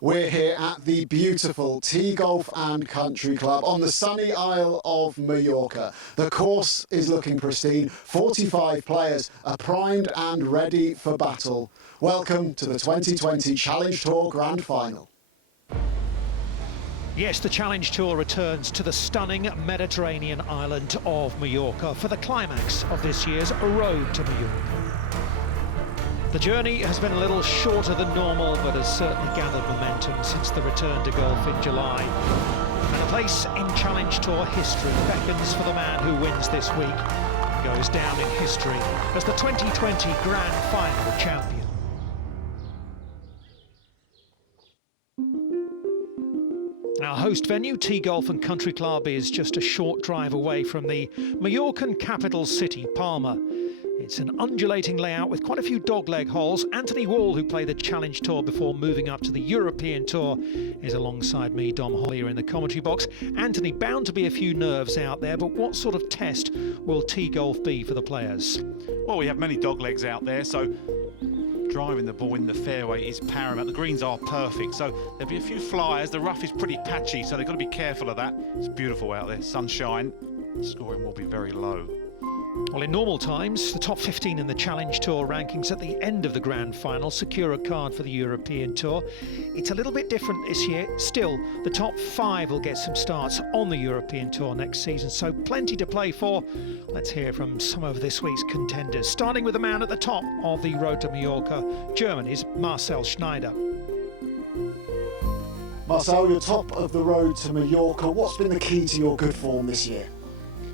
We're here at the beautiful Tea Golf and Country Club on the sunny Isle of Majorca. The course is looking pristine. 45 players are primed and ready for battle. Welcome to the 2020 Challenge Tour Grand Final. Yes, the Challenge Tour returns to the stunning Mediterranean island of Majorca for the climax of this year's Road to Majorca. The journey has been a little shorter than normal, but has certainly gathered momentum since the return to golf in July. And a place in Challenge Tour history beckons for the man who wins this week and goes down in history as the 2020 Grand Final champion. Our host venue, Tea Golf and Country Club, is just a short drive away from the Majorcan capital city, Palma. It's an undulating layout with quite a few dogleg holes. Anthony Wall, who played the Challenge Tour before moving up to the European Tour, is alongside me, Dom Hollier, in the commentary box. Anthony, bound to be a few nerves out there, but what sort of test will Tea Golf be for the players? Well, we have many doglegs out there, so driving the ball in the fairway is paramount. The greens are perfect, so there'll be a few flyers. The rough is pretty patchy, so they've got to be careful of that. It's beautiful out there, sunshine. Scoring will be very low. Well, in normal times, the top 15 in the Challenge Tour rankings at the end of the Grand Final secure a card for the European Tour. It's a little bit different this year. Still, the top 5 will get some starts on the European Tour next season, so plenty to play for. Let's hear from some of this week's contenders, starting with the man at the top of the Road to Majorca, Germany's Marcel Schneider. Marcel, you're top of the Road to Majorca. What's been the key to your good form this year?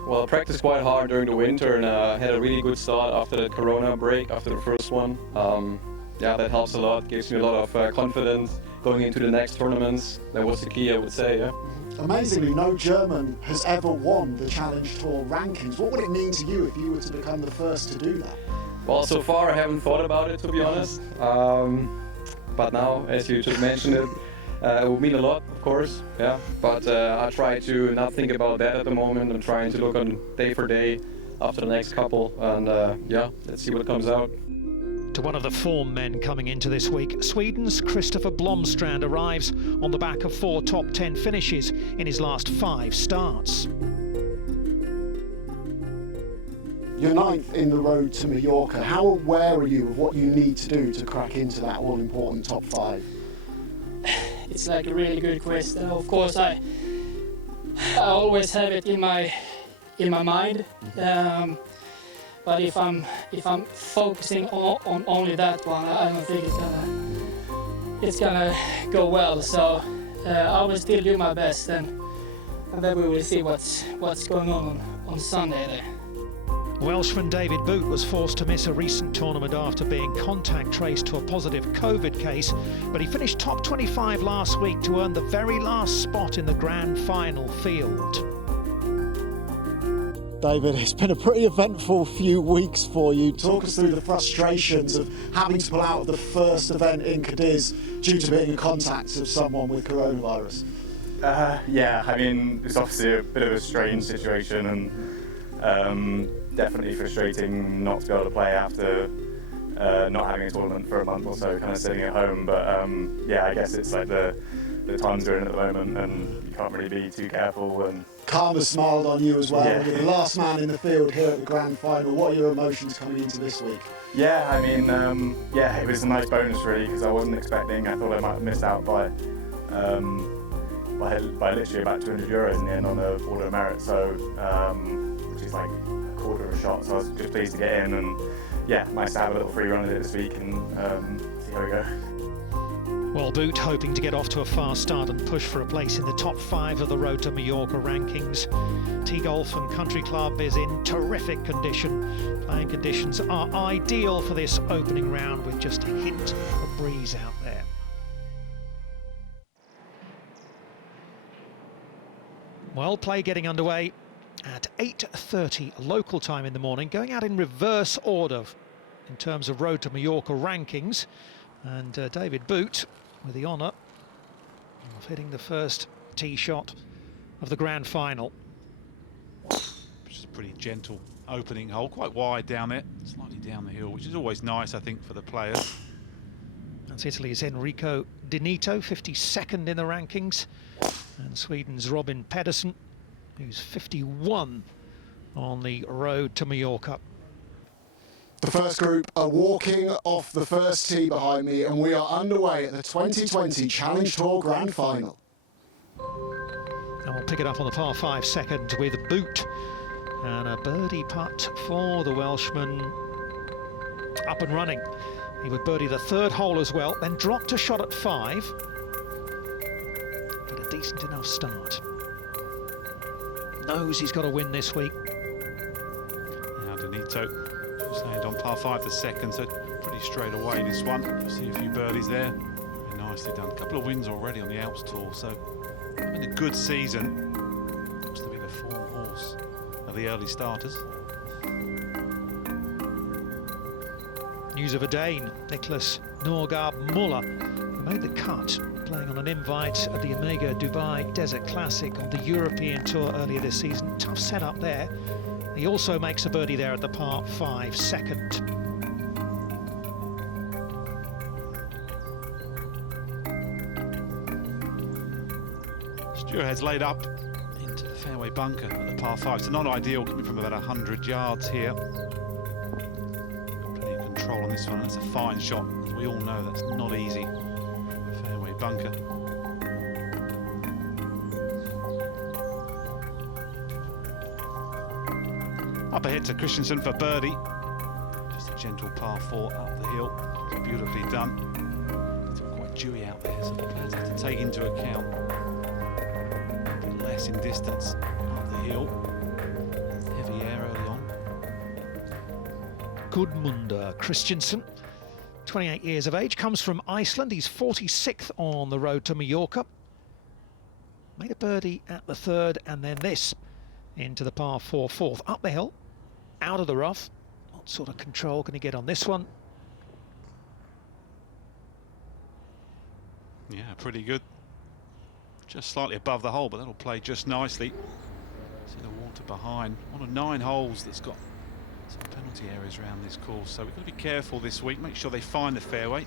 Well, I practiced quite hard during the winter and had a really good start after the Corona break, after the first one. Yeah, that helps a lot, gives me a lot of confidence going into the next tournaments. That was the key, I would say, yeah. Amazingly, no German has ever won the Challenge Tour rankings. What would it mean to you if you were to become the first to do that? Well, so far I haven't thought about it, to be honest. But now, as you just mentioned it would mean a lot, of course, yeah. But I try to not think about that at the moment. I'm trying to look on day for day after the next couple, and yeah, let's see what comes out. To one of the form men coming into this week, Sweden's Christopher Blomstrand arrives on the back of 4 top 10 finishes in his last 5 starts. You're 9th in the Road to Majorca. How aware are you of what you need to do to crack into that all-important top 5? It's like a really good question. Of course, I always have it in my mind. But if I'm focusing on only that one, I don't think it's gonna go well. So I will still do my best, and then we will see what's going on Sunday there. Welshman David Boot was forced to miss a recent tournament after being contact traced to a positive COVID case, but he finished top 25 last week to earn the very last spot in the Grand Final field. David, it's been a pretty eventful few weeks for you. Talk us through the frustrations of having to pull out of the first event in Cadiz due to being in contact of someone with coronavirus. Yeah, I mean, it's obviously a bit of a strange situation, and definitely frustrating not to be able to play after not having a tournament for a month or so, kind of sitting at home. But yeah, I guess it's like the times we're in at the moment, and you can't really be too careful. And Karma smiled on you as well. Yeah. You're the last man in the field here at the Grand Final. What are your emotions coming into this week? yeah, I mean, yeah, it was a nice bonus really, because I wasn't expecting. I thought I might have missed out by literally about €200 in the end on the order of merit. So which is like a quarter of a shot. So I was just pleased to get in, and yeah, nice to have a little free run at it this week and see how we go. Well, Boot hoping to get off to a fast start and push for a place in the top 5 of the Road to Majorca rankings. Tea Golf and Country Club is in terrific condition. Playing conditions are ideal for this opening round with just a hint of breeze out there. Well, play getting underway at 8:30 local time in the morning, going out in reverse order in terms of Road to Majorca rankings. And David Boot with the honour of hitting the first tee shot of the Grand Final. Which is a pretty gentle opening hole, quite wide down there, slightly down the hill, which is always nice, I think, for the players. That's Italy's Enrico Di Nito, 52nd in the rankings, and Sweden's Robin Pedersen, who's 51 on the road to Mallorca. The first group are walking off the first tee behind me, and we are underway at the 2020 Challenge Tour Grand Final. And we'll pick it up on the par 5 second with boot, and a birdie putt for the Welshman. Up and running. He would birdie the third hole as well, then dropped a shot at 5. But a decent enough start. Knows he's got to win this week. Now Donito stayed on par 5 the second, so pretty straight away this one. See a few birdies there. Very nicely done. A couple of wins already on the Alps Tour, so having a good season. Looks to be the form horse of the early starters. News of a Dane, Nicholas Norgard Muller, who made the cut, playing on an invite at the Omega Dubai Desert Classic on the European Tour earlier this season. Tough setup there. He also makes a birdie there at the par 5 second. Stewart's laid up into the fairway bunker at the par 5. It's not ideal, coming from about 100 yards here. Plenty of control on this one. That's a fine shot. As we all know, that's not easy. Fairway bunker. Up ahead to Christensen for birdie. Just a gentle par 4 up the hill. It's beautifully done. It's quite dewy out there, so the players have to take into account a bit less in distance up the hill. Heavy air early on. Gudmundur Christensen, 28 years of age, comes from Iceland. He's 46th on the road to Majorca. Made a birdie at the third, and then this into the par 4 fourth. Up the hill, out of the rough. What sort of control can he get on this one? Yeah, pretty good. Just slightly above the hole, but that'll play just nicely. See the water behind. One of 9 holes that's got some penalty areas around this course, so we've got to be careful this week. Make sure they find the fairway.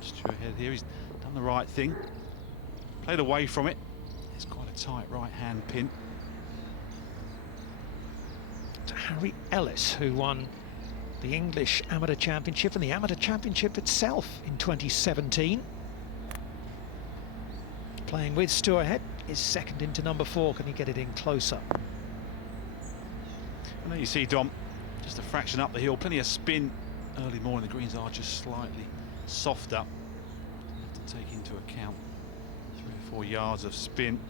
Stuart ahead here, he's done the right thing. Played away from it. It's quite a tight right-hand pin. To Harry Ellis, who won the English Amateur Championship and the Amateur Championship itself in 2017. Playing with Stuart ahead, is second into number 4. Can he get it in closer? And there you see Dom, just a fraction up the hill, plenty of spin early morning. The greens are just slightly softer. Have to take into account 3 or 4 yards of spin.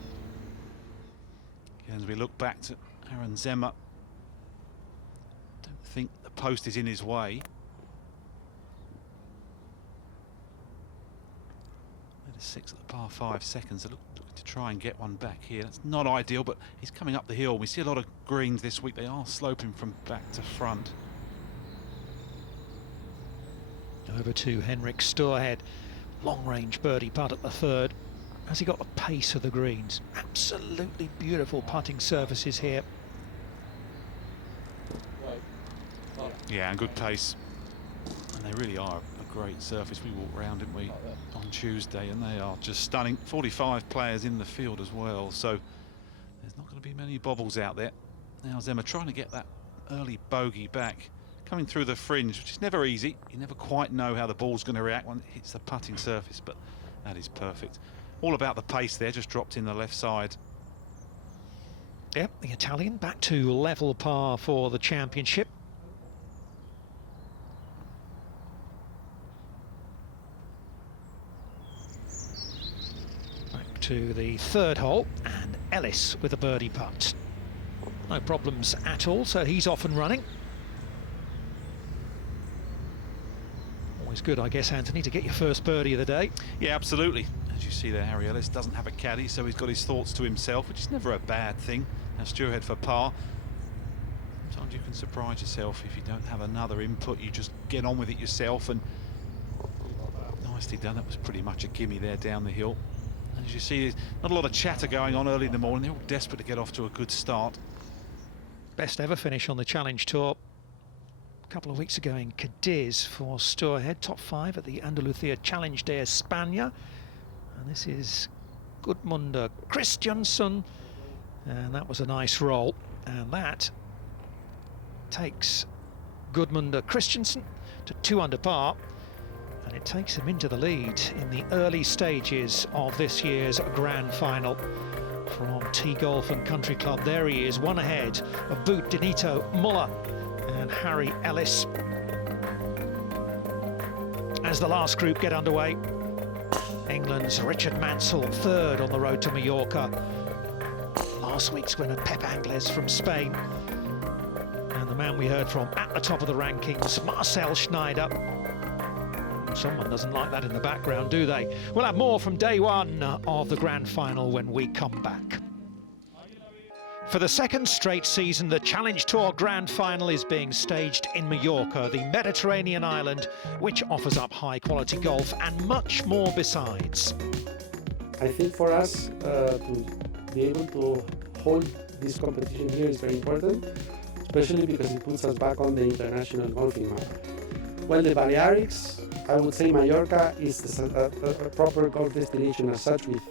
Again, as we look back to Aaron Zemmer, don't think the post is in his way. Made a 6 at the par 5 seconds. So looking to try and get one back here. That's not ideal, but he's coming up the hill. We see a lot of greens this week. They are sloping from back to front. Over to Henrik Storhead. Long-range birdie putt at the third. Has he got the pace of the greens? Absolutely beautiful putting surfaces here. Yeah, and good pace. And they really are a great surface. We walked round, didn't we, on Tuesday, and they are just stunning. 45 players in the field as well, so there's not going to be many bobbles out there. Now Zemmer trying to get that early bogey back, coming through the fringe, which is never easy. You never quite know how the ball's going to react when it hits the putting surface, but that is perfect. All about the pace there, just dropped in the left side. Yep, the Italian back to level par for the championship. Back to the third hole, and Ellis with a birdie putt. No problems at all, so he's off and running. Always good, I guess, Anthony, to get your first birdie of the day. Yeah, absolutely. As you see there, Harry Ellis doesn't have a caddy, so he's got his thoughts to himself, which is never a bad thing. Now Stewarhead for par. Sometimes you can surprise yourself if you don't have another input. You just get on with it yourself, and nicely done. That was pretty much a gimme there down the hill. As you see, there's not a lot of chatter going on early in the morning. They're all desperate to get off to a good start. Best ever finish on the Challenge Tour couple of weeks ago in Cadiz for Stourhead, top 5 at the Andalucía Challenge de España. And this is Gudmundur Kristjansson, and that was a nice roll. And that takes Gudmundur Kristjansson to 2 under par, and it takes him into the lead in the early stages of this year's Grand Final from T Golf and Country Club. There he is, one ahead of Boot, Dinito, Muller and Harry Ellis. As the last group get underway, England's Richard Mansell, 3rd on the road to Mallorca. Last week's winner, Pep Angles from Spain. And the man we heard from at the top of the rankings, Marcel Schneider. Someone doesn't like that in the background, do they? We'll have more from day 1 of the Grand Final when we come back. For the 2nd straight season, the Challenge Tour Grand Final is being staged in Majorca, the Mediterranean island, which offers up high-quality golf and much more besides. I think for us to be able to hold this competition here is very important, especially because it puts us back on the international golfing map. Well, the Balearics, I would say Mallorca is a proper golf destination as such, with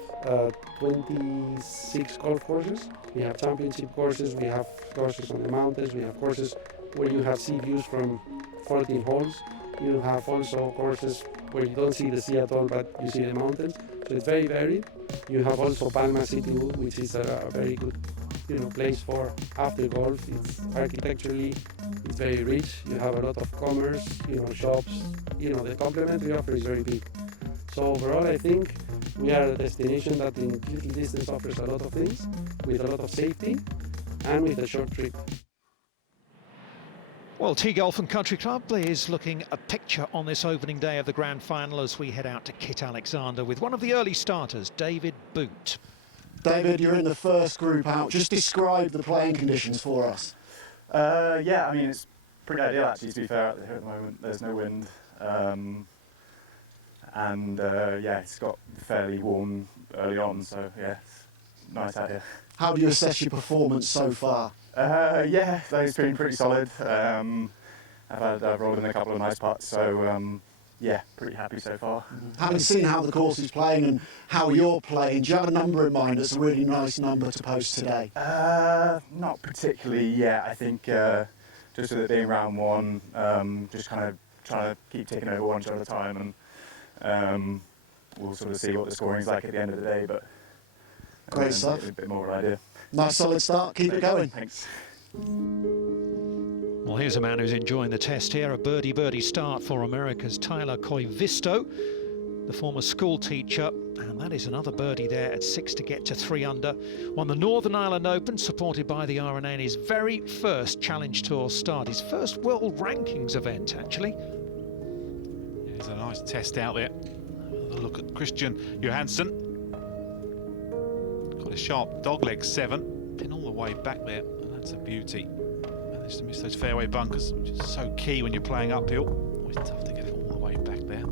26 golf courses. We have championship courses, we have courses on the mountains, we have courses where you have sea views from 14 holes. You have also courses where you don't see the sea at all, but you see the mountains. So it's very varied. You have also Palma City, which is a very good, place for after golf. It's architecturally, it's very rich. You have a lot of commerce, shops. The complementary offer is very big. So overall, I think we are a destination that in little distance offers a lot of things, with a lot of safety and with a short trip. Well, T Golf and Country Club is looking a picture on this opening day of the Grand Final as we head out to Kit Alexander with one of the early starters, David Boot. David, you're in the first group out. Just describe the playing conditions for us. Yeah, I mean, it's pretty ideal actually, to be fair, out here at the moment. There's no wind. Yeah, it's got fairly warm early on, so yeah, it's nice out here. How do you assess your performance so far? Yeah, it's been pretty solid. I've rolled in a couple of nice putts, so yeah, pretty happy so far. Having seen how the course is playing and how you're playing, do you have a number in mind that's a really nice number to post today? Not particularly yet. I think just with it being round 1, just kind of trying to keep taking over one shot at a time, and we'll sort of see what the scoring's like at the end of the day. But great stuff. A bit more of an idea. Nice solid start. Keep it going. Thanks. Well, here's a man who's enjoying the test here. A birdie start for America's Tyler Coivisto, the former school teacher, and that is another birdie there at 6 to get to 3 under. Won the Northern Ireland Open, supported by the RNA in his very first Challenge Tour start, his first World Rankings event, actually. There's a nice test out there. Have a look at Christian Johansson. Got a sharp dogleg 7, pin all the way back there, and that's a beauty. Managed to miss those fairway bunkers, which is so key when you're playing uphill. Always tough to get it all the way back there.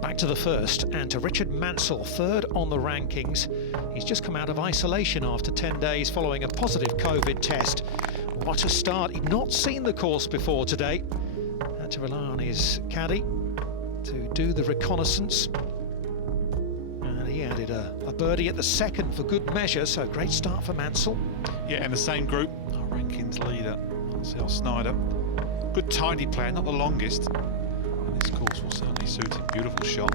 Back to the first, and to Richard Mansell, 3rd on the rankings. He's just come out of isolation after 10 days following a positive COVID test. What a start. He'd not seen the course before today. Had to rely on his caddy to do the reconnaissance. And he added a birdie at the 2nd for good measure, so great start for Mansell. Yeah, in the same group, our rankings leader, Marcel Schneider. Good tidy play, not the longest. And this course will certainly suit him. Beautiful shot.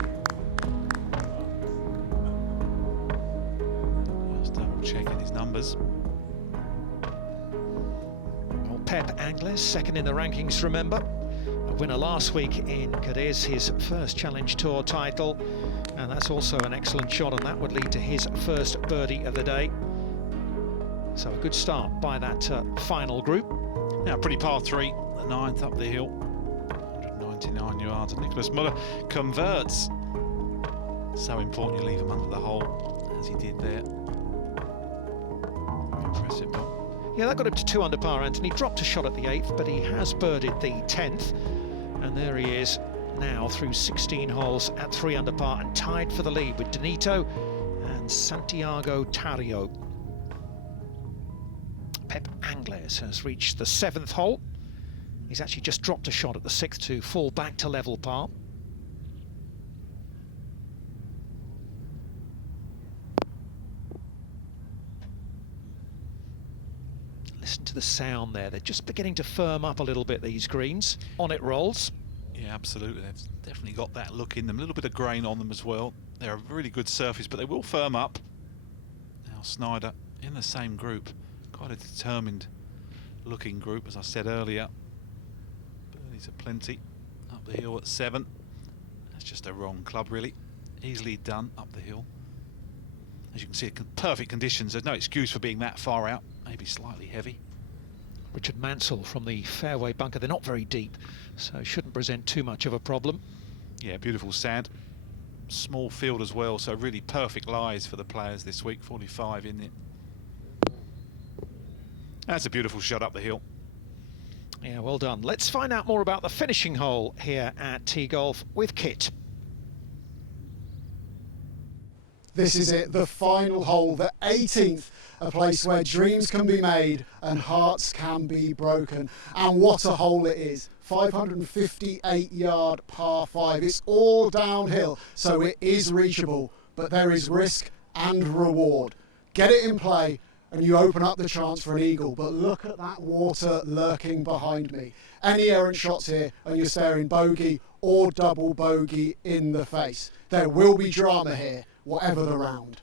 Just double checking his numbers. Well, Pep Angles, 2nd in the rankings, remember. A winner last week in Cadiz, his first Challenge Tour title. And that's also an excellent shot, and that would lead to his first birdie of the day. So a good start by that final group. Now, pretty par 3, the 9th up the hill. 199 yards, and Nicholas Muller converts. So important you leave him under the hole, as he did there. Impressive, though. Yeah, that got him to 2 under par, Anthony. Dropped a shot at the 8th, but he has birdied the 10th. And there he is now through 16 holes at 3 under par and tied for the lead with Dinito and Santiago Tario. Angles has reached the 7th hole. He's actually just dropped a shot at the 6th to fall back to level par. Listen to the sound there. They're just beginning to firm up a little bit, these greens. On it rolls. Yeah, absolutely. They've definitely got that look in them. A little bit of grain on them as well. They're a really good surface, but they will firm up. Now Schneider in the same group. Quite a determined looking group, as I said earlier. Birdies are plenty. Up the hill at 7. That's just a wrong club, really. Easily done up the hill. As you can see, perfect conditions. There's no excuse for being that far out. Maybe slightly heavy. Richard Mansell from the fairway bunker. They're not very deep, so shouldn't present too much of a problem. Yeah, beautiful sand. Small field as well, so really perfect lies for the players this week. 45 in it. That's a beautiful shot up the hill. Yeah, well done. Let's find out more about the finishing hole here at Tee Golf with Kit. This is it, the final hole, the 18th, a place where dreams can be made and hearts can be broken. And what a hole it is. 558-yard par 5. It's all downhill, so it is reachable, but there is risk and reward. Get it in play and you open up the chance for an eagle, but look at that water lurking behind me. Any errant shots here and you're staring bogey or double bogey in the face. There will be drama here, whatever the round.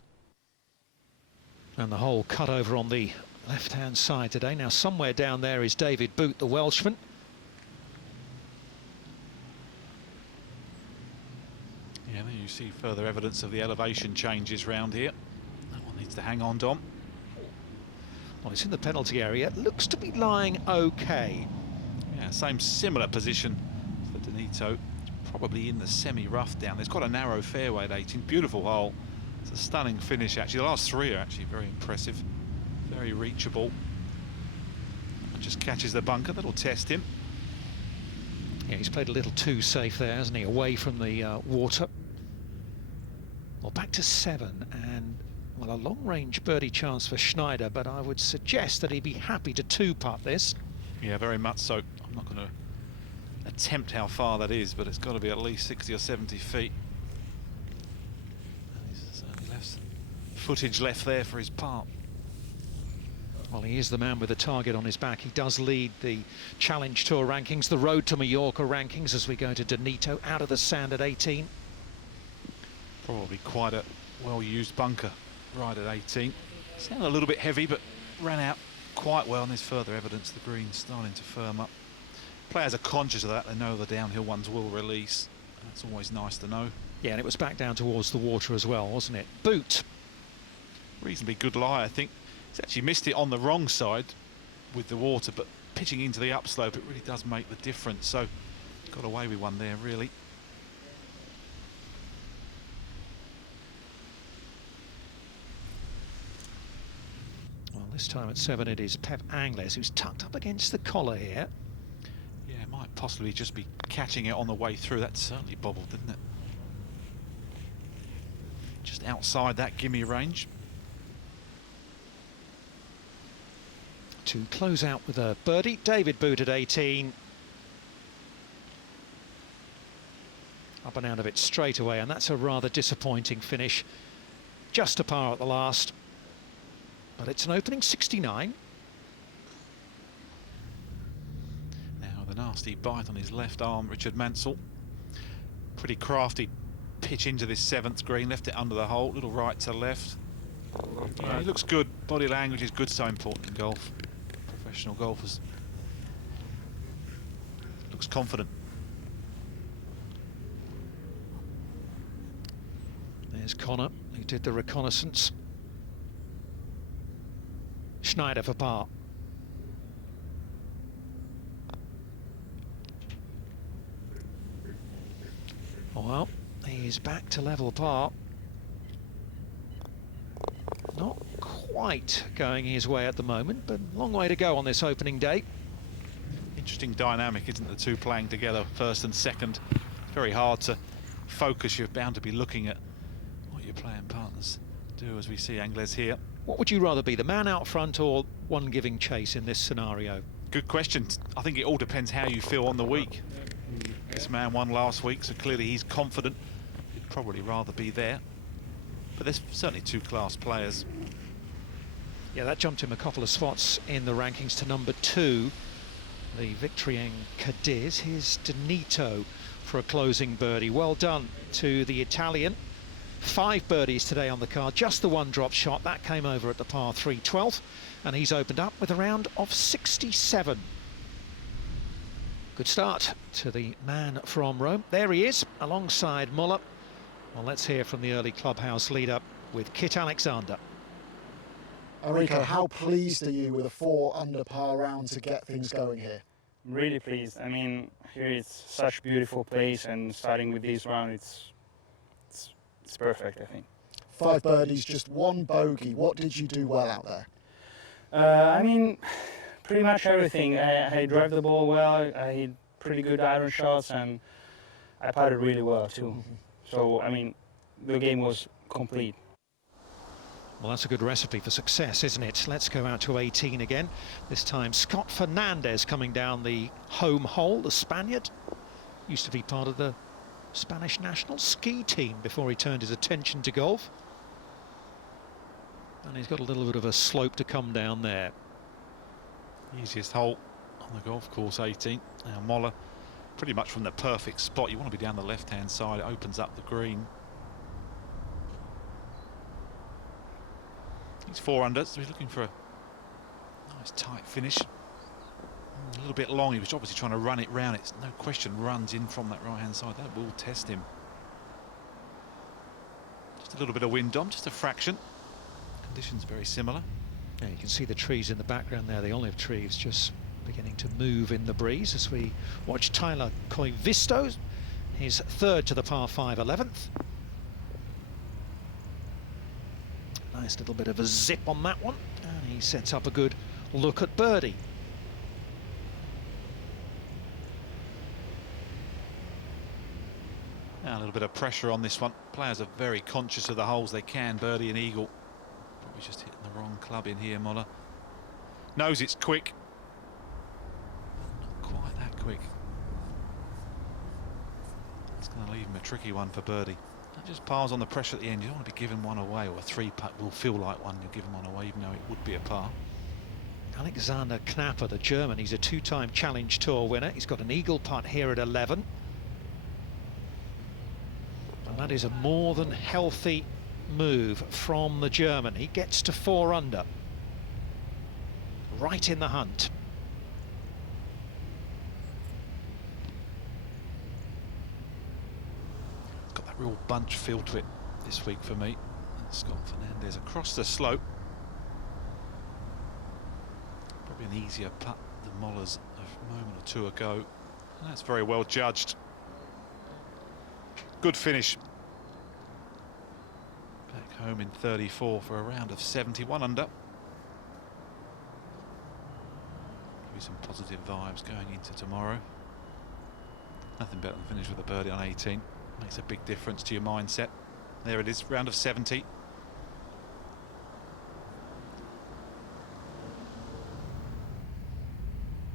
And the hole cut over on the left-hand side today. Now somewhere down there is David Boot, the Welshman. Yeah, there you see further evidence of the elevation changes round here. That one needs to hang on, Dom. Well, it's in the penalty area. It looks to be lying okay. Yeah, same similar position for Donito. Probably in the semi-rough down. There's quite a narrow fairway at 18. Beautiful hole. It's a stunning finish, actually. The last 3 are actually very impressive. Very reachable. And just catches the bunker. That'll test him. Yeah, he's played a little too safe there, hasn't he? Away from the water. Well, back to 7, and well, a long-range birdie chance for Schneider, but I would suggest that he'd be happy to 2-putt this. Yeah, very much so. I'm not going to attempt how far that is, but it's got to be at least 60 or 70 feet. He's left footage left there for his part. Well, he is the man with the target on his back. He does lead the Challenge Tour rankings, the Road to Majorca rankings, as we go to Donito, out of the sand at 18. Probably quite a well-used bunker right at 18. Sounded a little bit heavy, but ran out quite well, and there's further evidence the green's starting to firm up. Players are conscious of that. They know the downhill ones will release. That's always nice to know. Yeah, and it was back down towards the water as well, wasn't it? Boot. Reasonably good lie, I think. He's actually missed it on the wrong side with the water, but pitching into the upslope, it really does make the difference. So got away with one there, really. Well, this time at 7 it is Pep Angles, who's tucked up against the collar here. Yeah, it might possibly just be catching it on the way through. That certainly bobbled, didn't it? Just outside that gimme range. To close out with a birdie, David Boot at 18. Up and out of it straight away, and that's a rather disappointing finish. Just a par at the last. But it's an opening 69. Now the nasty bite on his left arm, Richard Mansell. Pretty crafty pitch into this 7th green, left it under the hole, little right to left. Yeah, he looks good. Body language is good, so important in golf. Professional golfers. Looks confident. There's Connor, who did the reconnaissance. Schneider for par. Well, he's back to level par. Not quite going his way at the moment, but a long way to go on this opening day. Interesting dynamic, isn't it? The two playing together, first and second. It's very hard to focus. You're bound to be looking at what your playing partners do, as we see Angles here. What would you rather be, the man out front or one giving chase in this scenario? Good question. I think it all depends how you feel on the week. This man won last week, so clearly he's confident. He'd probably rather be there. But there's certainly two class players. Yeah, that jumped him a couple of spots in the rankings to number 2. The victory in Cadiz. Here's Donito for a closing birdie. Well done to the Italian. 5 birdies today on the card, just the one drop shot. That came over at the par 3 12th, and he's opened up with a round of 67. Good start to the man from Rome. There he is, alongside Muller. Well, let's hear from the early clubhouse leader with Kit Alexander. Enrico, how pleased are you with a 4 under par round to get things going here? I'm really pleased. I mean, here it's such a beautiful place, and starting with this round, it's perfect, I think. 5 birdies, just 1 bogey. What did you do well out there? I mean, pretty much everything. I drive the ball well, I hit pretty good iron shots, and I putted really well too. So, I mean, the game was complete. Well, that's a good recipe for success, isn't it? Let's go out to 18 again. This time Scott Fernandez coming down the home hole, the Spaniard. Used to be part of the Spanish national ski team before he turned his attention to golf. And he's got a little bit of a slope to come down there. Easiest hole on the golf course, 18. Now Moller, pretty much from the perfect spot. You want to be down the left-hand side. It opens up the green. He's 4 under, so he's looking for a nice tight finish. A little bit long. He was obviously trying to run it round. It's no question runs in from that right-hand side. That will test him. Just a little bit of wind on, just a fraction. Conditions very similar. Yeah, you can see the trees in the background there, the olive trees just beginning to move in the breeze as we watch Tyler Coivisto, his 3rd to the par 5 11th. Nice little bit of a zip on that one, and he sets up a good look at birdie. Now a little bit of pressure on this one. Players are very conscious of the holes they can birdie and eagle. Probably just hitting the wrong club in here, Moller. Knows it's quick. Not quite that quick. It's going to leave him a tricky one for birdie. That just piles on the pressure at the end. You don't want to be giving one away, or a 3-putt will feel like one. You're giving one away, even though it would be a par. Alexander Knapper, the German, he's a 2-time Challenge Tour winner. He's got an eagle putt here at 11. And that is a more than healthy move from the German. He gets to 4 under. Right in the hunt. Got that real bunch feel to it this week for me. And Scott Fernandez across the slope. Probably an easier putt than Moller's a moment or 2 ago. And that's very well judged. Good finish. Back home in 34 for a round of 71 under. Give you some positive vibes going into tomorrow. Nothing better than finish with a birdie on 18. Makes a big difference to your mindset. There it is, round of 70.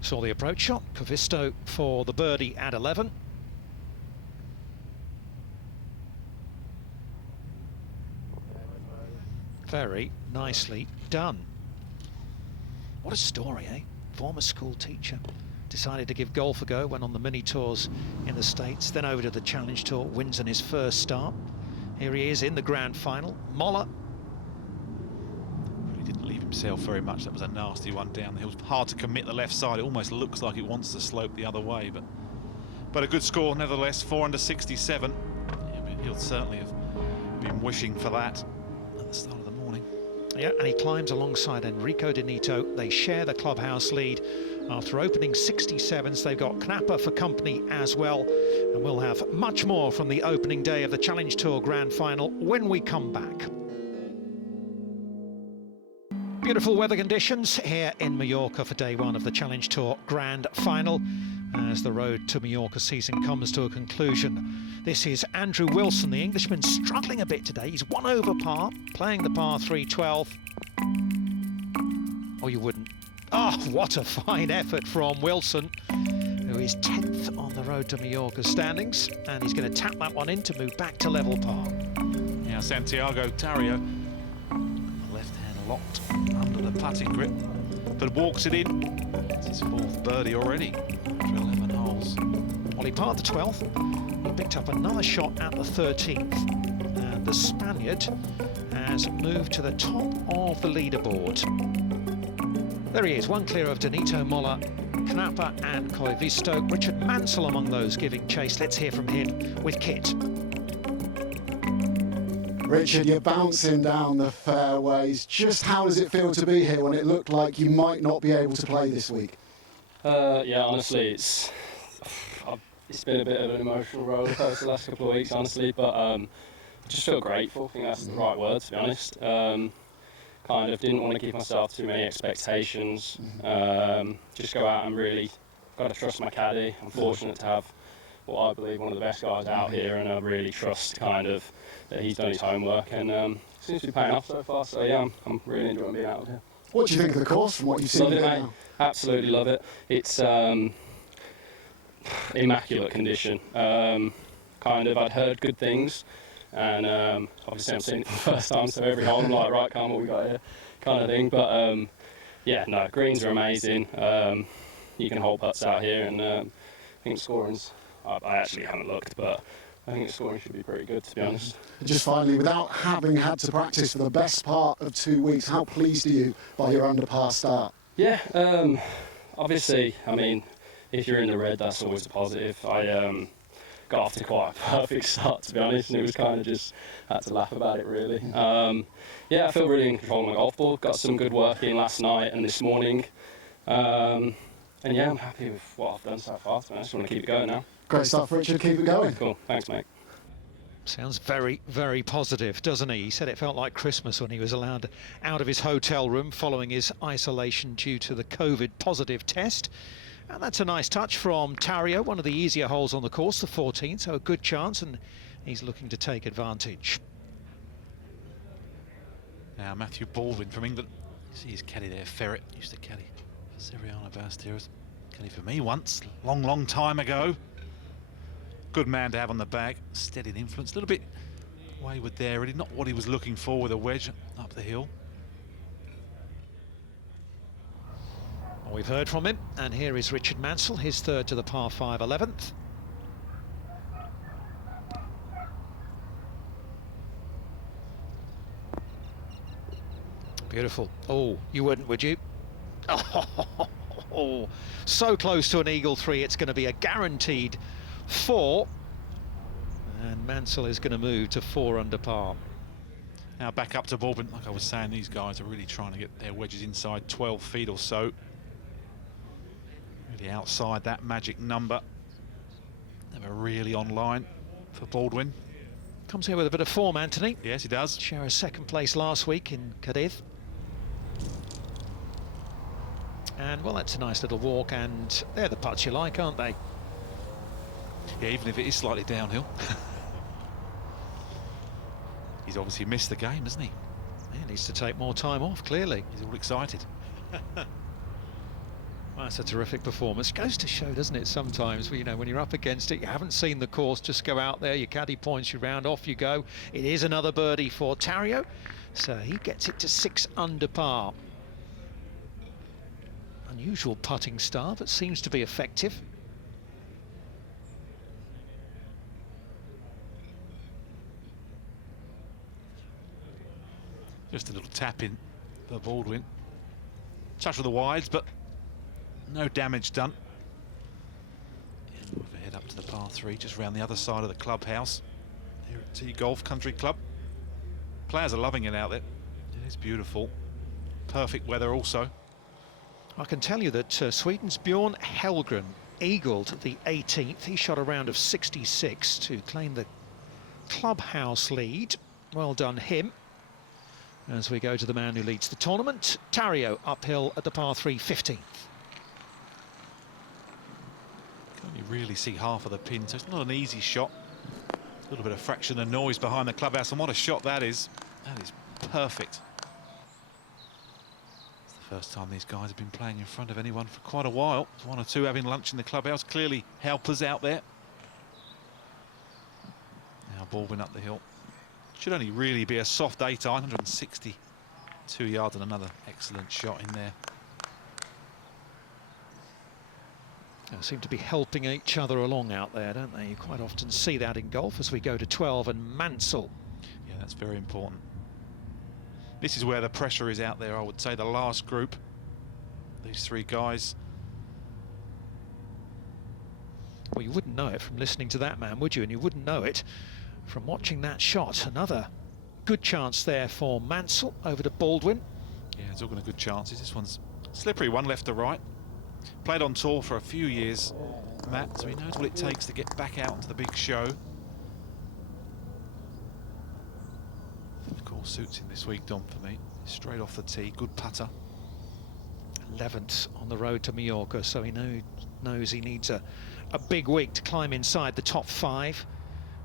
Saw the approach shot. Coivisto for the birdie at 11. Very nicely done. What a story, eh? Former school teacher. Decided to give golf a go, went on the mini tours in the States, then over to the Challenge Tour, wins in his first start. Here he is in the grand final. Moller. Really didn't leave himself very much. That was a nasty one down the hill. Hard to commit the left side. It almost looks like it wants to slope the other way, but a good score nevertheless. 4 under 67. Yeah, he'll certainly have been wishing for that at the start of the morning. Yeah, and he climbs alongside Enrico Donito. They share the clubhouse lead. After opening 67s, they've got Knapper for company as well. And we'll have much more from the opening day of the Challenge Tour Grand Final when we come back. Beautiful weather conditions here in Mallorca for day 1 of the Challenge Tour Grand Final as the road to Mallorca season comes to a conclusion. This is Andrew Wilson, the Englishman, struggling a bit today. He's 1 over par, playing the par 3 12. Oh, you wouldn't. Oh, what a fine effort from Wilson, who is 10th on the road to Majorca standings, and he's going to tap that one in to move back to level par. Now Santiago Tarrio, left hand locked under the putting grip, but walks it in. It's his 4th birdie already after 11 holes. Well, he parred the 12th. He picked up another shot at the 13th, and the Spaniard has moved to the top of the leaderboard. There he is, one clear of Donito Molla, Knapper and Coivisto. Richard Mansell among those giving chase. Let's hear from him with Kit. Richard, you're bouncing down the fairways. Just how does it feel to be here when it looked like you might not be able to play this week? Yeah, honestly, it's been a bit of an emotional roller coaster the last couple of weeks, honestly, but I just feel grateful. I think that's the right word, to be honest. Kind of didn't want to give myself too many expectations. Just go out and really got to trust my caddy. I'm fortunate to have what I believe one of the best guys out here, and I really trust kind of that he's done his homework, and seems to be paying off so far. So yeah, I'm really enjoying being out here. What do you think of the course from what you've seen? Love it, mate. Absolutely love it. It's immaculate condition. Kind of, I'd heard good things, and obviously I'm seeing it for the first time, so every hole I'm like, right, come on, what we got here, kind of thing. But yeah, no, greens are amazing. You can hold putts out here, and I think scoring's, I actually haven't looked, but I think the scoring should be pretty good, to be honest. Just finally, without having had to practice for the best part of 2 weeks, how pleased are you by your under par start? Yeah, obviously, I mean, if you're in the red, that's always a positive. I got off to quite a perfect start, to be honest, and it was kind of just, had to laugh about it, really. Yeah, I feel really in control of my golf ball. Got some good work in last night and this morning. And yeah, I'm happy with what I've done so far, so I just want to keep it going now. Great stuff, Richard. Keep it going. Cool. Thanks, mate. Sounds very, very positive, doesn't he? He said it felt like Christmas when he was allowed out of his hotel room following his isolation due to the COVID positive test. And that's a nice touch from Tarrio, one of the easier holes on the course, the 14th, so a good chance, and he's looking to take advantage. Now Matthew Baldwin from England. You see his caddy there, Ferret, used to caddy for Severiano Bastiers. Caddy for me once, long, long time ago. Good man to have on the bag, steady influence, a little bit wayward there, really not what he was looking for with a wedge up the hill. Well, we've heard from him, and here is Richard Mansell, his 3rd to the par 5 11th. Beautiful. Oh, you wouldn't, would you? Oh, so close to an eagle 3, it's going to be a guaranteed 4, and Mansell is going to move to 4 under par. Now back up to Baldwin. Like I was saying, these guys are really trying to get their wedges inside 12 feet or so. Really outside that magic number. Never really on line for Baldwin. Comes here with a bit of form, Anthony. Yes, he does. Share a 2nd place last week in Cadiz. And well, that's a nice little walk, and they're the putts you like, aren't they? Yeah, even if it is slightly downhill. He's obviously missed the game, hasn't he? He needs to take more time off, clearly. He's all excited. Well, that's a terrific performance. Goes to show, doesn't it, sometimes, you know, when you're up against it, you haven't seen the course, just go out there, your caddy points you round, off you go. It is another birdie for Tarrio, so he gets it to 6 under par. Unusual putting style, but seems to be effective. Just a little tap in for Baldwin. Touch with the wides, but no damage done. And we'll head up to the par 3, just round the other side of the clubhouse here at T Golf Country Club. Players are loving it out there. It is beautiful. Perfect weather also. I can tell you that Sweden's Bjorn Hellgren eagled the 18th. He shot a round of 66 to claim the clubhouse lead. Well done him. As we go to the man who leads the tournament, Tarrio uphill at the par 3 15th. Can only really see half of the pin, so it's not an easy shot. A little bit of fraction of noise behind the clubhouse, and what a shot that is. That is perfect. It's the First time these guys have been playing in front of anyone for quite a while. One or two having lunch in the clubhouse, clearly helpers out there. Now Baldwin up the hill. Should only really be a soft 8-iron, 162 yards, and another excellent shot in there. They seem to be helping each other along out there, don't they? You quite often see that in golf as we go to 12, and Mansell. Yeah, that's very important. This is where the pressure is out there, I would say, the last group. These three guys. Well, you wouldn't know it from listening to that man, would you? And you wouldn't know it from watching that shot. Another good chance there for Mansell over to Baldwin. Yeah, it's all got good chances. This one's slippery, one left to right. Played on tour for a few years, Matt, so he knows what it takes to get back out into the big show. Of course, suits him this week, Dom, for me. Straight off the tee, good putter. 11th on the road to Majorca, so he knows he needs a big week to climb inside the top 5.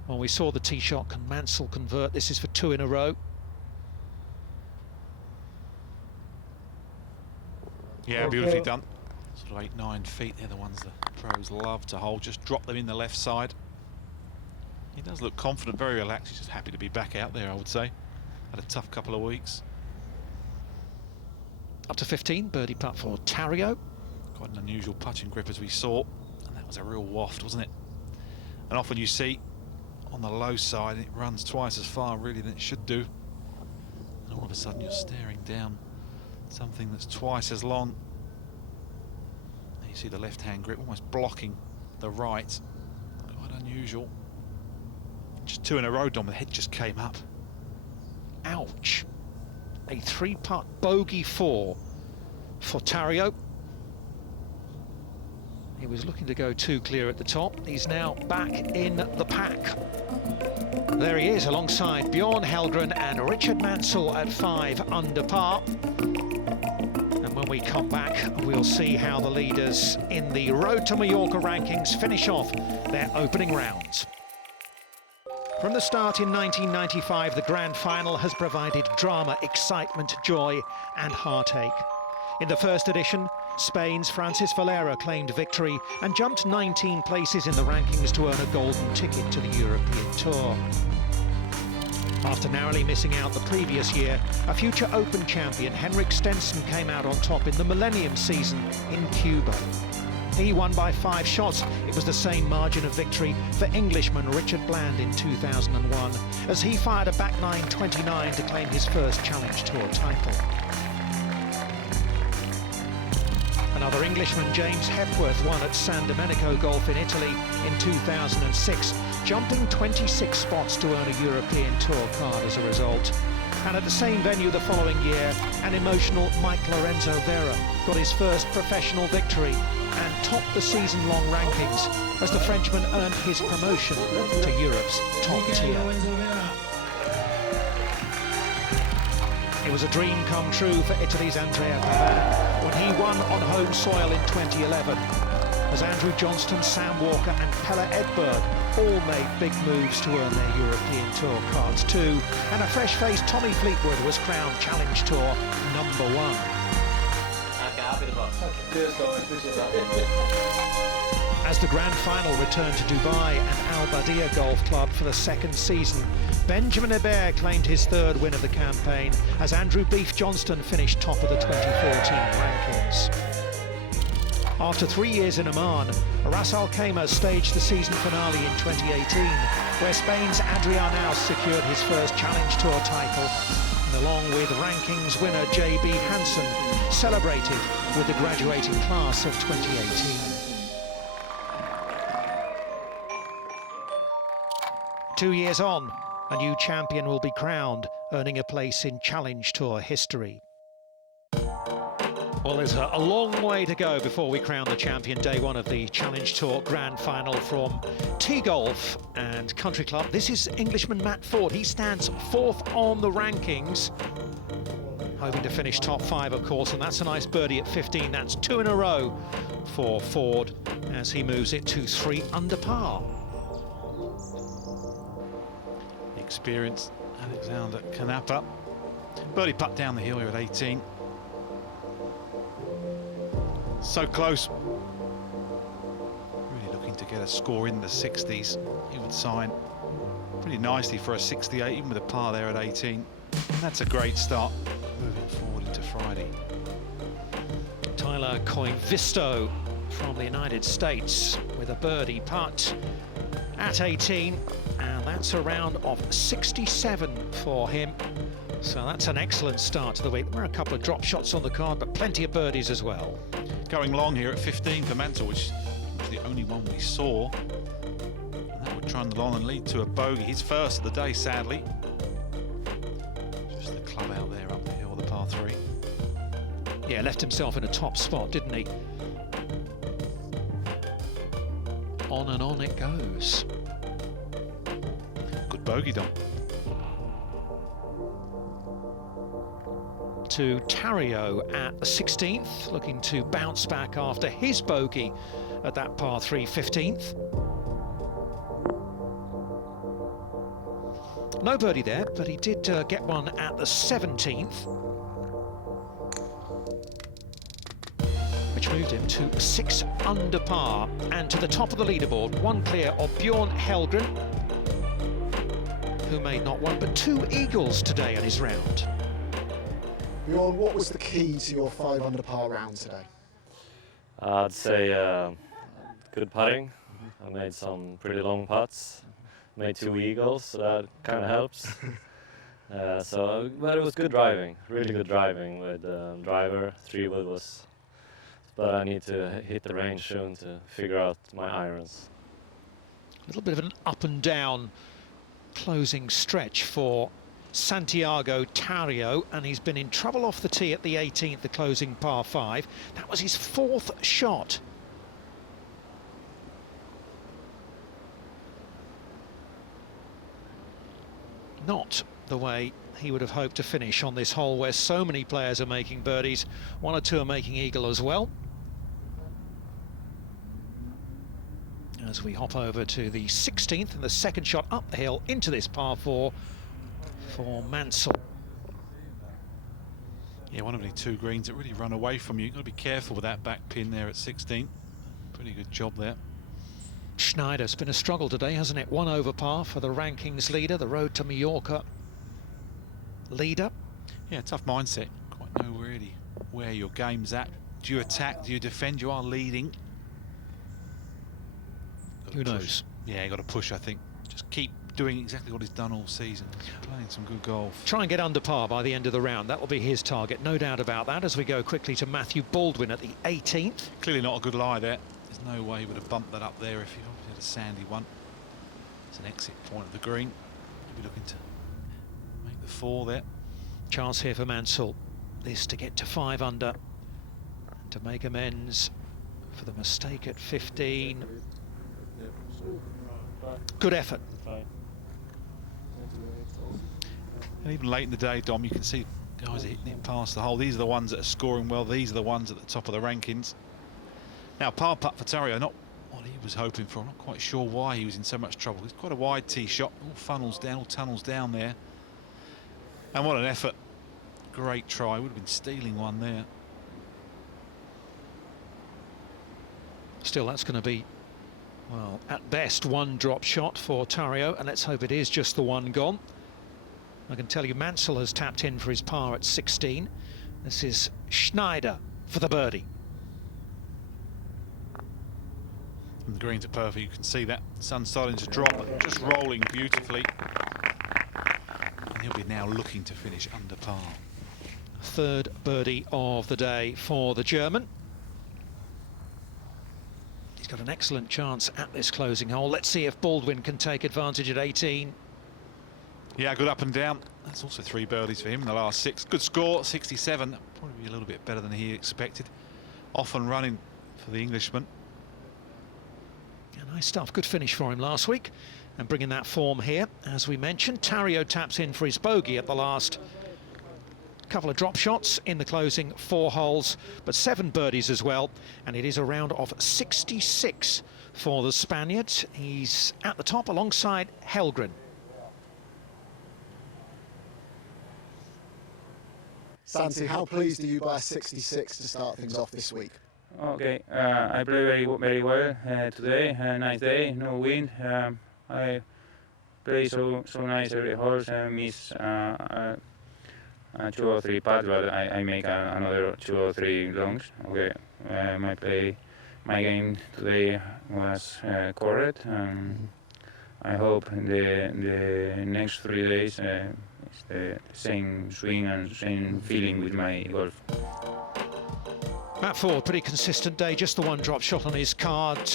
Well, we saw the tee shot. Can Mansell convert? This is for 2 in a row. Yeah, beautifully done. Sort of 8-9 feet, they're the ones the pros love to hold. Just drop them in the left side. He does look confident, very relaxed. He's just happy to be back out there, I would say. Had a tough couple of weeks. Up to 15, birdie putt for Tario. Quite an unusual putting grip as we saw, and that was a real waft, wasn't it? And often you see on the low side it runs twice as far really than it should do, and all of a sudden you're staring down something that's twice as long. And you see the left-hand grip almost blocking the right. Quite unusual. Just 2 in a row, Dom. The head just came up. Ouch. A 3-putt bogey 4 for Tario. He was looking to go too clear at the top. He's now back in the pack. There he is alongside Bjorn Helgren and Richard Mansell at 5 under par. And when we come back, we'll see how the leaders in the Road to Mallorca rankings finish off their opening rounds. From the start in 1995, the Grand Final has provided drama, excitement, joy and heartache. In the first edition, Spain's Francis Valera claimed victory and jumped 19 places in the rankings to earn a golden ticket to the European Tour. After narrowly missing out the previous year, a future Open champion, Henrik Stenson, came out on top in the Millennium season in Cuba. He won by 5 shots. It was the same margin of victory for Englishman Richard Bland in 2001, as he fired a back 929 to claim his first Challenge Tour title. Another Englishman, James Hepworth, won at San Domenico Golf in Italy in 2006, jumping 26 spots to earn a European Tour card as a result. And at the same venue the following year, an emotional Mike Lorenzo Vera got his first professional victory and topped the season-long rankings as the Frenchman earned his promotion to Europe's top tier. It was a dream come true for Italy's Andrea Pavone when he won on home soil in 2011, as Andrew Johnston, Sam Walker and Pelle Edberg all made big moves to earn their European Tour cards too, and a fresh-faced Tommy Fleetwood was crowned Challenge Tour #1. As the Grand Final returned to Dubai and Al Badia Golf Club for the 2nd season, Benjamin Hebert claimed his 3rd win of the campaign as Andrew Beef Johnston finished top of the 2014 rankings. After 3 years in Oman, Ras Al Khaimah staged the season finale in 2018, where Spain's Adrià Naus secured his first Challenge Tour title, and along with rankings winner J.B. Hansen, celebrated with the graduating class of 2018. 2 years on, a new champion will be crowned, earning a place in Challenge Tour history. Well, there's a long way to go before we crown the champion. Day 1 of the Challenge Tour Grand Final from Tee Golf and Country Club. This is Englishman Matt Ford. He stands 4th on the rankings, hoping to finish top 5, of course, and that's a nice birdie at 15. That's 2 in a row for Ford as he moves it to 3 under par. Experienced Alexander Canapa. Birdie putt down the hill here at 18. So close. Really looking to get a score in the 60s. He would sign pretty nicely for a 68, even with a par there at 18. And that's a great start moving forward into Friday. Tyler Coivisto from the United States with a birdie putt at 18, and that's a round of 67 for him. So that's an excellent start to the week. There were a couple of drop shots on the card, but plenty of birdies as well. Going long here at 15 for Mansell, which was the only one we saw. And that would trundle on and lead to a bogey. His first of the day, sadly. Just the club out there up the hill, the par 3. Yeah, left himself in a top spot, didn't he? On and on it goes. Good bogey, Dom. To Tario at the 16th, looking to bounce back after his bogey at that par 3 15th. No birdie there, but he did get one at the 17th, which moved him to 6 under par and to the top of the leaderboard, one clear of Bjorn Helgren, who made not one but 2 eagles today on his round. Bjorn, what was the key to your 5 under par round today? I'd say good putting. I made some pretty long putts, made 2 eagles, so that kind of helps. But it was good driving, really good driving with driver. 3-wood was, but I need to hit the range soon to figure out my irons. A little bit of an up and down closing stretch for Santiago Tario, and he's been in trouble off the tee at the 18th, the closing par 5. That was his 4th shot. Not the way he would have hoped to finish on this hole where so many players are making birdies. 1 or 2 are making eagle as well. As we hop over to the 16th and the second shot up the hill into this par 4 for Mansell. Yeah, one of the 2 greens that really run away from you. You've got to be careful with that back pin there at 16. Pretty good job there. Schneider's been a struggle today, hasn't it? 1 over par for the rankings leader, the road to Mallorca leader. Yeah, tough mindset. Quite know really where your game's at. Do you attack? Do you defend? You are leading. Who knows? Yeah, you got to push, I think. Just keep doing exactly what he's done all season. Playing some good golf. Try and get under par by the end of the round. That will be his target, no doubt about that, as we go quickly to Matthew Baldwin at the 18th. Clearly not a good lie there. There's no way he would have bumped that up there if he had a sandy one. It's an exit point of the green. He'll be looking to make the 4 there. Chance here for Mansell. This to get to 5 under. And to make amends for the mistake at 15. Good effort. And even late in the day, Dom, you can see guys are hitting it past the hole. These are the ones that are scoring well. These are the ones at the top of the rankings. Now, par putt for Tario, not what he was hoping for. I'm not quite sure why he was in so much trouble. It's quite a wide tee shot, all funnels down, all tunnels down there. And what an effort. Great try. Would have been stealing one there. Still, that's going to be, well, at best, 1 drop shot for Tario, and let's hope it is just the one gone. I can tell you Mansell has tapped in for his par at 16. This is Schneider for the birdie. And the greens are perfect. You can see that sun's starting to drop, but just rolling beautifully. And he'll be now looking to finish under par. 3rd birdie of the day for the German. He's got an excellent chance at this closing hole. Let's see if Baldwin can take advantage at 18. Yeah, good up and down. That's also 3 birdies for him in the last 6. Good score, 67. Probably be a little bit better than he expected. Off and running for the Englishman. Yeah, nice stuff. Good finish for him last week. And bringing that form here, as we mentioned. Tario taps in for his bogey at the last couple of drop shots in the closing 4 holes, but 7 birdies as well. And it is a round of 66 for the Spaniard. He's at the top alongside Helgren. Santi, how pleased are you by 66 to start things off this week? Okay, I play very well today. Nice day, no wind. I play so nice every horse. I miss 2 or 3 putts, but I make another 2 or 3 longs. Okay, my game today was correct. I hope the next 3 days it's the same swing and same feeling with my golf. Matt Ford, pretty consistent day, just the one drop shot on his card.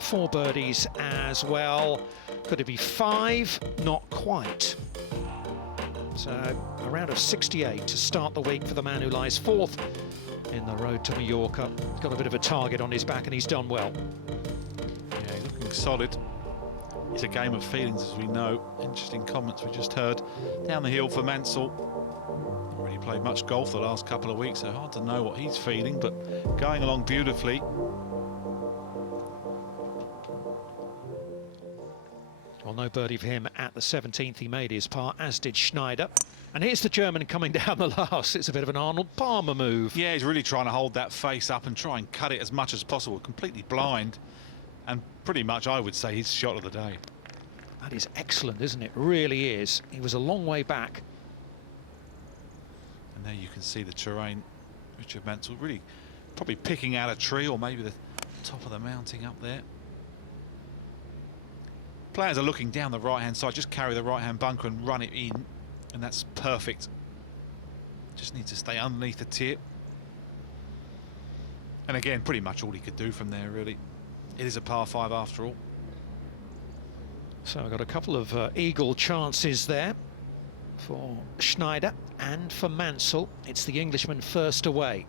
4 birdies as well. Could it be 5? Not quite. So a round of 68 to start the week for the man who lies 4th in the road to Majorca. Got a bit of a target on his back and he's done well. Yeah, he's looking solid. It's a game of feelings, as we know. Interesting comments we just heard. Down the hill for Mansell. Not really played much golf the last couple of weeks, so hard to know what he's feeling, but going along beautifully. Well, no birdie for him at the 17th. He made his par, as did Schneider. And here's the German coming down the last. It's a bit of an Arnold Palmer move. Yeah, he's really trying to hold that face up and try and cut it as much as possible. Completely blind. And pretty much, I would say, his shot of the day. That is excellent, isn't it? Really is. He was a long way back. And there you can see the terrain. Richard Mansell really probably picking out a tree, or maybe the top of the mounting up there. Players are looking down the right-hand side. Just carry the right-hand bunker and run it in, and that's perfect. Just needs to stay underneath the tip. And again, pretty much all he could do from there, really. It is a par 5 after all. So I've got a couple of eagle chances there for Schneider and for Mansell. It's the Englishman first away.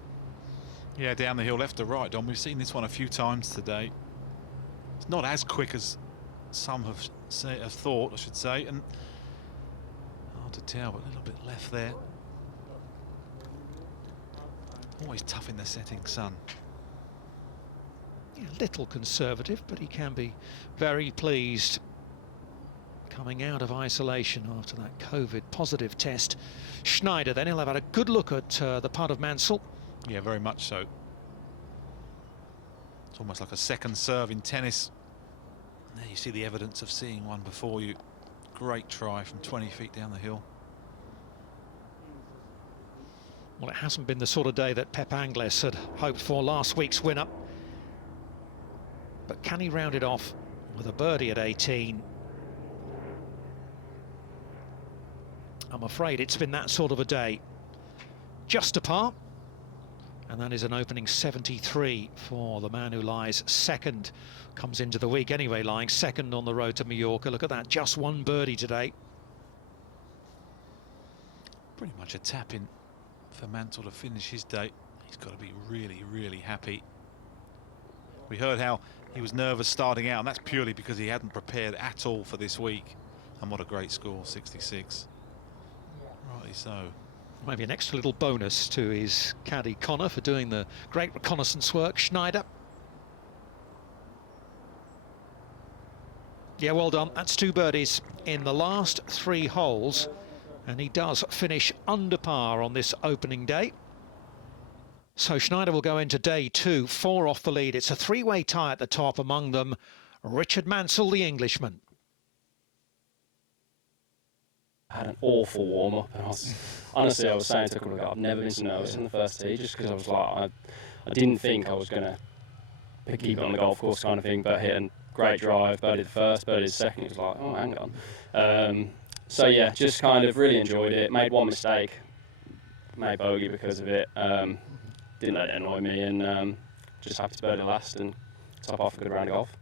Yeah, down the hill, left to right, Don. We've seen this one a few times today. It's not as quick as some have thought, I should say, and hard to tell, but a little bit left there. Always tough in the setting sun. Yeah, a little conservative, but he can be very pleased coming out of isolation after that COVID positive test. Schneider, then he'll have had a good look at the putt of Mansell. Yeah, very much so. It's almost like a second serve in tennis. There you see the evidence of seeing one before you. Great try from 20 feet down the hill. Well, it hasn't been the sort of day that Pep Angles had hoped for, last week's winner. But can he round it off with a birdie at 18? I'm afraid it's been that sort of a day. Just a par. And that is an opening 73 for the man who lies second. Comes into the week anyway, lying second on the road to Majorca. Look at that, just 1 birdie today. Pretty much a tap-in for Mansell to finish his day. He's got to be really, really happy. We heard how he was nervous starting out, and that's purely because he hadn't prepared at all for this week. And what a great score, 66. Rightly so. Maybe an extra little bonus to his caddy Connor for doing the great reconnaissance work. Schneider. Yeah, well done. That's 2 birdies in the last 3 holes. And he does finish under par on this opening day. So Schneider will go into day 2, 4 off the lead. It's a 3-way tie at the top, among them Richard Mansell, the Englishman. I had an awful warm-up, and honestly, I was saying to a couple of guys, I've never been so nervous in the first tee, just because I was like, I didn't think I was going to keep it on the golf course kind of thing, but hit a great drive, birdie the first, birdie the second. It was like, oh, hang on. So yeah, just kind of really enjoyed it. Made one mistake, made bogey because of it. Didn't let it annoy me, and just happy to birdie last and top off a good round of golf.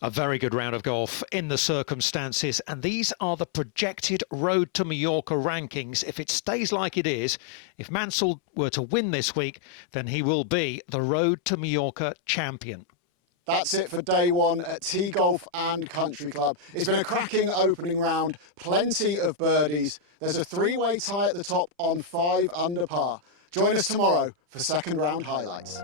A very good round of golf in the circumstances, and these are the projected Road to Majorca rankings. If it stays like it is, if Mansell were to win this week, then he will be the Road to Majorca champion. That's it for day 1 at Tee Golf and Country Club. It's been a cracking opening round, plenty of birdies. There's a 3-way tie at the top on 5 under par. Join us tomorrow for second round highlights.